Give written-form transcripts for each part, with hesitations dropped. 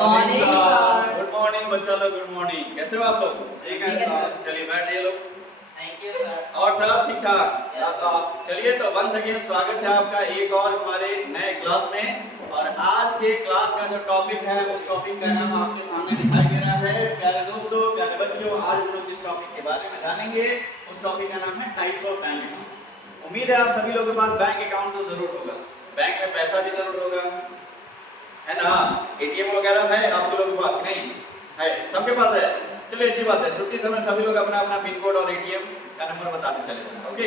Morning sir. Good morning बच्चा लोग, good morning. कैसे हो आप लोग? ठीक है सर। चलिए बैठ जाइए लोग। Thank you sir. और सब ठीक ठाक? Yes sir. चलिए तो वंस अगेन स्वागत है आपका एक और हमारे नए क्लास में। और आज के क्लास का जो टॉपिक है उस टॉपिक का नाम आपके सामने दिखाई दे रहा है। प्यारे दोस्तों, प्यारे बच्चों, आज हम लोग जिस टॉपिक के बारे में जानेंगे उस टॉपिक का नाम है टाइप्स ऑफ बैंक अकाउंट। उम्मीद है आप सभी लोगों के पास बैंक अकाउंट तो जरूर होगा, बैंक में पैसा भी जरूर होगा, है ना? एटीएम वगैरह है आप लोगों के पास? नहीं है, सबके पास है। चलिए अच्छी बात है। छुट्टी समय सभी लोग अपना अपना पिन कोड और एटीएम का नंबर बताते चले जाना। ओके,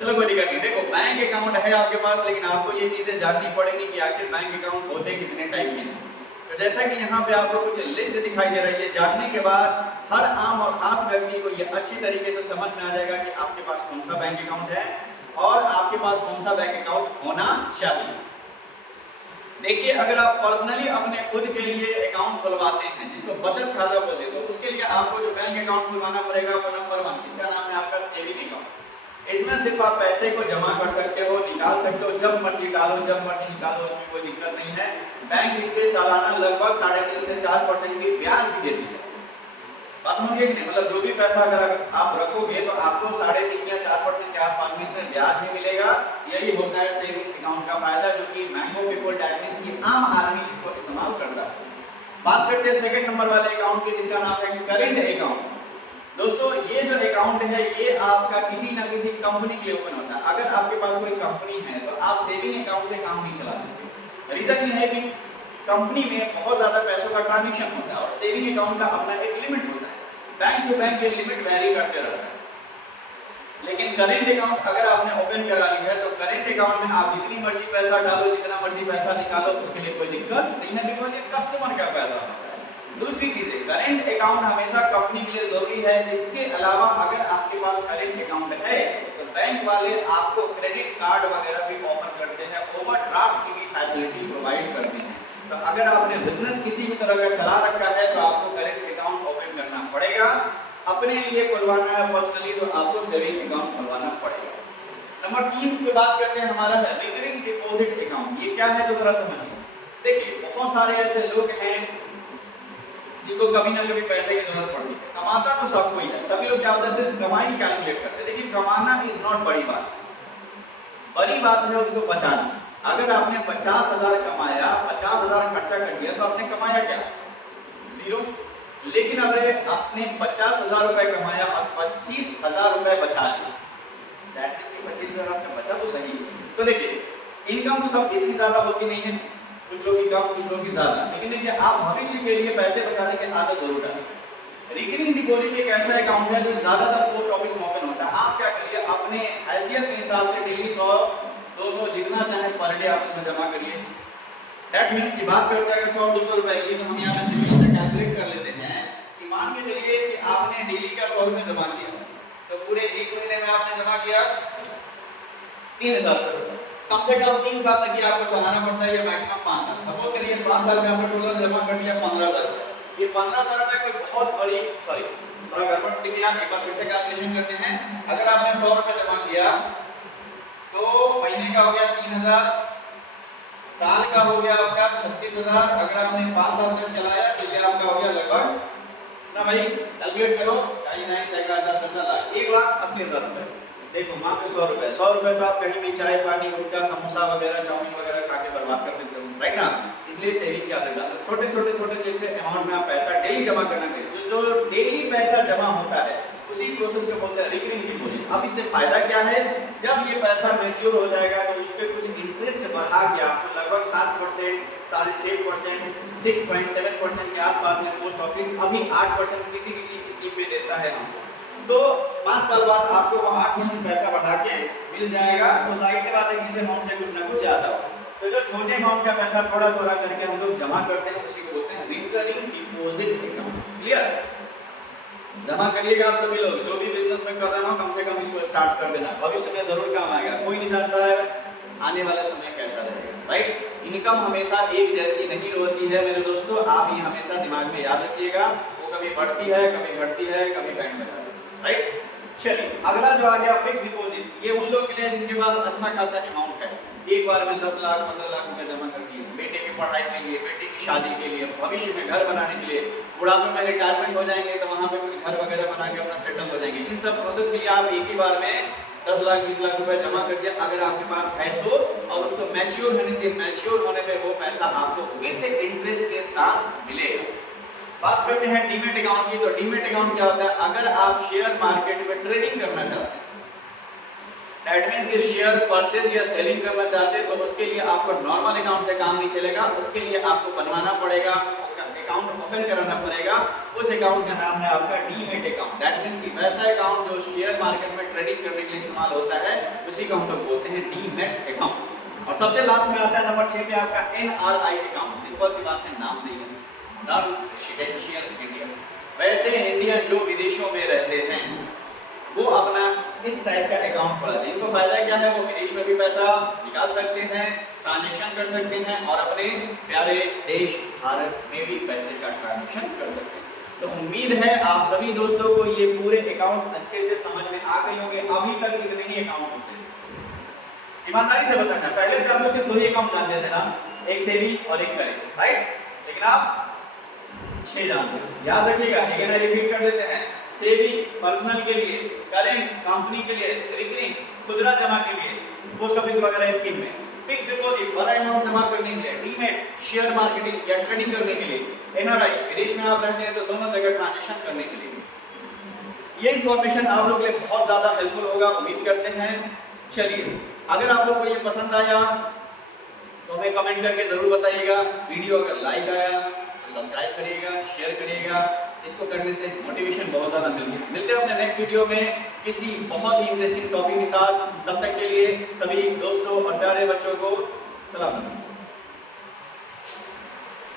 चलो कोई दिक्कत नहीं। देखो, बैंक अकाउंट है आपके पास, लेकिन आपको ये चीजें जाननी पड़ेगी कि आखिर बैंक अकाउंट होते कितने टाइप के हैं। तो जैसा कि यहाँ पे आपको कुछ लिस्ट दिखाई दे रही है, जानने के बाद हर आम और खास व्यक्ति को ये अच्छी तरीके से समझ में आ जाएगा कि आपके पास कौन सा बैंक अकाउंट है और आपके पास कौन सा बैंक अकाउंट होना चाहिए। देखिए, अगर आप पर्सनली अपने खुद के लिए अकाउंट खुलवाते हैं जिसको बचत खाता बोलते हैं, तो उसके लिए आपको जो बैंक अकाउंट खुलवाना पड़ेगा वो नंबर 1, इसका नाम है आपका सेविंग अकाउंट। इसमें सिर्फ आप पैसे को जमा कर सकते हो, निकाल सकते हो, जब मर्जी डालो जब मर्जी निकालो, उसमें कोई दिक्कत नहीं है। बैंक इस पे सालाना लगभग 3.5 से 4% की ब्याज भी देती है। बात समझिए कि नहीं? मतलब जो भी पैसा अगर आप रखोगे तो आपको 3.5 या 4% के आसपास में इसमें ब्याज भी मिलेगा। यही होता है सेविंग अकाउंट का फायदा, जो कि मैंगो पीपल दैट मींस कि आम आदमी इसको इस्तेमाल करता है। बात करते हैं सेकंड नंबर वाले अकाउंट की, जिसका नाम है करेंट अकाउंट। दोस्तों, ये जो अकाउंट है ये आपका किसी ना किसी कंपनी के लिए ओपन होता है। अगर आपके पास कोई कंपनी है तो आप सेविंग अकाउंट से काम नहीं चला सकते। रीजन ये है कि कंपनी में बहुत ज्यादा पैसों का ट्रांजैक्शन होता है और सेविंग अकाउंट का अपना एक लिमिट होता है। बैंक टू बैंक ये लिमिट वैरी करते रहता है। लेकिन करेंट अकाउंट अगर आपने ओपन करा ली है तो करेंट अकाउंट में आप जितनी मर्जी पैसा डालो, जितना मर्जी पैसा निकालो, उसके लिए कोई दिक्कत नहीं है, बिकॉज ये कस्टमर का पैसा होता है। दूसरी चीज है, करेंट अकाउंट हमेशा कंपनी के लिए जरूरी है। इसके अलावा अगर आपके पास करेंट अकाउंट है तो बैंक वाले आपको क्रेडिट कार्ड वगैरह भी ऑफर करते हैं, ओवरड्राफ्ट की भी फैसिलिटी प्रोवाइड करते हैं। तो अगर आपने बिजनेस किसी भी तरह का चला रखा है तो आपको करेंट अकाउंट ओपन करना पड़ेगा। अपने लिए खुलवाना है पर्सनली तो आपको सेविंग अकाउंट खुलवाना पड़ेगा। नंबर 3 की बात करते हैं, हमारा है रिकरिंग डिपॉजिट अकाउंट। ये क्या है तो जरा समझिए। देखिए, बहुत सारे ऐसे लोग हैं जिनको कभी ना कभी पैसे की जरूरत पड़ती है। कमाता तो सब कोई है, सभी लोग क्या होता है सिर्फ कमाई कैलकुलेट करते हैं। देखिए, कमाना इज नॉट बड़ी बात, बड़ी बात है उसको बचाना। अगर आपने 50,000 कमाया, 50,000 खर्चा कर दिया तो आपने कमाया क्या? 0। लेकिन अगर आपने 50,000 रुपए कमाया और 25,000 रुपए बचा लिया, दैट मींस कि 25,000 आपने बचा तो सही। तो देखिए, इनकम तो सब इतनी ज्यादा होती नहीं है, कुछ लोग की कम कुछ लोग की ज्यादा, लेकिन देखिए आप भविष्य के लिए पैसे बचाने की आदत जरूर डालें। रिकरिंग डिपॉजिट एक ऐसा अकाउंट है जो ज्यादातर पोस्ट ऑफिस में ओपन होता है। आप क्या करिए, अपने हैसियत के हिसाब से डेली 100-200 जितना चाहे पर डे आप उसमें जमा करिए। दैट मींस की बात करते हैं अगर 100-200 रुपए की, तो हम यहाँ पे सिंपल से कैलकुलेट कर लेते हैं कि मान के चलिए कि आपने डेली का 100 रुपए जमा किया, तो पूरे 1 महीने में आपने जमा किया 3,000 रुपए। कम से कम 3 साल तक ये आपको चलाना पड़ता है, या मैक्सिमम 5 साल। सपोज करिए 5 साल में आपने टोटल जमा कर दिया 15,000 रुपए। ये 15,000 रुपए कोई बहुत बड़ी थोड़ा गड़बड़ दिख गया, एक बार फिर से कैलकुलेशन करते हैं। अगर आपने 100 रुपए जमा किया तो महीने का हो गया 3,000, साल का हो गया आपका 36,000। अगर आपने 5 साल तक चलाया तो ये आपका हो गया लगभग ना भाई, कैलकुलेट करो, 1,80,000 रुपए। देखो, मान लो 100 रुपए तो आप कहीं भी चाय पानी गुटखा समोसा वगैरह चाउमीन वगैरह खा के बर्बाद कर देते हो, राइट ना? इसलिए सेविंग की आदत डालो। छोटे छोटे अमाउंट में आप पैसा डेली जमा करना चाहिए। जो डेली पैसा जमा होता है उसी प्रोसेस को बोलते हैं रिकरिंग डिपॉजिट। अब इससे फायदा क्या है, जब ये पैसा मैच्योर हो जाएगा तो उस पर कुछ इंटरेस्ट बढ़ा के आपको लगभग 7%, 6.5%, 6.7% के आसपास में पोस्ट ऑफिस अभी 8% किसी स्कीम पे देता है हमको। तो 5 साल बाद आपको वो 8% पैसा बढ़ा के मिल जाएगा। तो जाहिर सी बात है इस अमाउंट से कुछ ना कुछ ज्यादा हो। तो जो छोटे अमाउंट का पैसा थोड़ा थोड़ा करके हम लोग जमा करते हैं उसी को बोलते हैं रिकरिंग डिपॉजिट अकाउंट। क्लियर? जमा करिएगा आप सभी लोग, जो भी बिजनेस में कर रहे हो कम से कम इसको स्टार्ट कर देना, भविष्य में जरूर काम आएगा। कोई नहीं जानता है आने वाला समय कैसा रहेगा, राइट? इनकम हमेशा एक जैसी नहीं होती है मेरे दोस्तों, आप ये हमेशा दिमाग में याद रखिएगा। वो कभी बढ़ती है, कभी घटती है, कभी बैंड में जाती है, राइट? चलिए, अगला जो आ गया फिक्स डिपॉजिट। ये उन लोग के लिए जिनके पास अच्छा खासा अमाउंट है, एक बार में 10 लाख 15 लाख रुपए जमा कर दिए, बेटे के पढ़ाई के लिए, बेटी की शादी के लिए, भविष्य में घर बनाने के लिए, बुढ़ापे में रिटायरमेंट हो जाएंगे तो वहाँ पे कोई घर वगैरह बना के अपना सेटल हो जाएंगे। इन सब प्रोसेस के लिए आप एक ही बार में 10 लाख 20 लाख रुपए जमा कर दिया अगर आपके पास है तो, और उसको मैच्योर होने के मैच्योर होने पे वो पैसा आपको विद इंटरेस्ट के साथ मिलेगा। बात करते हैं डीमैट अकाउंट की। तो डीमैट अकाउंट क्या होता है? अगर आप शेयर मार्केट में ट्रेडिंग करना चाहते हैं, दैट मींस कि शेयर परचेज या सेलिंग करना चाहते हैं, तो उसके लिए आपको नॉर्मल अकाउंट से काम नहीं चलेगा। उसके लिए आपको बनवाना पड़ेगा, अकाउंट ओपन कराना पड़ेगा। उस अकाउंट का नाम है आपका डीमैट अकाउंट। दैट मींस कि वैसा अकाउंट जो शेयर मार्केट में ट्रेडिंग करने के लिए इस्तेमाल होता है, उसी को हम लोग बोलते हैं डीमैट अकाउंट। और सबसे लास्ट में आता है नंबर 6 पे आपका एनआरआई अकाउंट। सिंपल सी बात है, नाम से ही है, नॉन रेजिडेंशियल इंडियन। वैसे इंडियन जो विदेशों में रहते हैं वो अपना इस टाइप का अकाउंट खोलते हैं। इनको फायदा क्या है? वो विदेश में भी पैसा निकाल सकते हैं, ट्रांजैक्शन कर सकते हैं और अपने प्यारे देश भारत में भी पैसे का ट्रांजैक्शन कर सकते हैं। तो उम्मीद है आप सभी दोस्तों को ये पूरे अकाउंट्स अच्छे से समझ में आ गए होंगे। अभी तक कितने ही अकाउंट होते हैं ईमानदारी से बताना, पहले से आप लोग सिर्फ 2 ही अकाउंट जानते थे ना, एक सेविंग और एक करेंट, राइट? लेकिन आप 6 जानते हैं। याद रखिएगा, लेकिन रिपीट कर देते हैं। सेविंग पर्सनल के लिए, करेंट कंपनी के लिए, रिकरिंग खुदरा जमा के लिए, पोस्ट ऑफिस वगैरह स्कीम में, फिक्स डिपॉजिट बड़ा अमाउंट जमा करने के लिए, डीमैट शेयर मार्केटिंग या ट्रेडिंग करने के लिए, एनआरआई विदेश में आप रहते हैं तो दोनों जगह ट्रांजैक्शन करने के लिए। ये इंफॉर्मेशन आप लोग के लिए बहुत ज्यादा हेल्पफुल होगा, उम्मीद करते हैं। चलिए, अगर आप लोग को ये पसंद आया तो हमें कमेंट करके जरूर बताइएगा। वीडियो अगर लाइक आया तो सब्सक्राइब करिएगा, शेयर करिएगा। इसको करने से मोटिवेशन बहुत ज़्यादा मिलते हैं अपने नेक्स्ट वीडियो में किसी बहुत ही इंटरेस्टिंग टॉपिक के साथ। तब तक के लिए सभी दोस्तों और प्यारे बच्चों को सलाम नमस्ते।